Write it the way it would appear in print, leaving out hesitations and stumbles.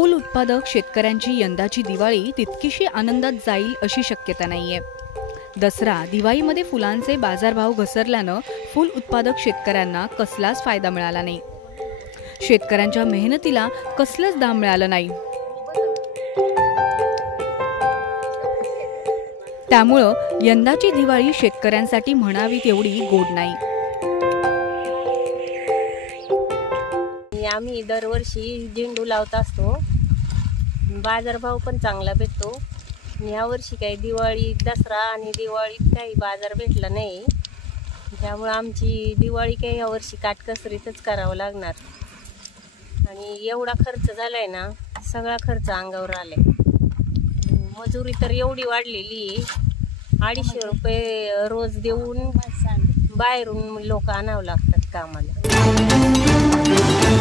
फूल उत्पादक शेतकऱ्यांची यंदाची दिवाळी तितकीशी आनंदात जाईल अशी शक्यता नाहीये। दसरा दिवाळीमध्ये फुलांचे बाजारभाव घसरल्यानं फूल उत्पादक शेतकऱ्यांना कसलाच फायदा मिळाला नाही। शेतकऱ्यांच्या मेहनतीला कसलंच दाम मिळालं नाही। त्यामुळं यंदाची दिवाळी शेतकऱ्यांसाठी म्हणावी तेवढी गोड नाही। आम्ही दरवर्षी झेंडू लावत असतो, बाजारभाव पण चांगला भेटतो। यावर्षी काही दिवाळी दसरा आणि दिवाळीत काही बाजार भेटला नाही, त्यामुळे आमची दिवाळी काही यावर्षी काटकसरीतच करावं लागणार। आणि एवढा खर्च झालाय ना, सगळा खर्च अंगावर आलाय। मजुरी तर एवढी वाढलेली आहे, 250 रुपये रोज देऊन बाहेरून लोक आणावं लागतात कामाला।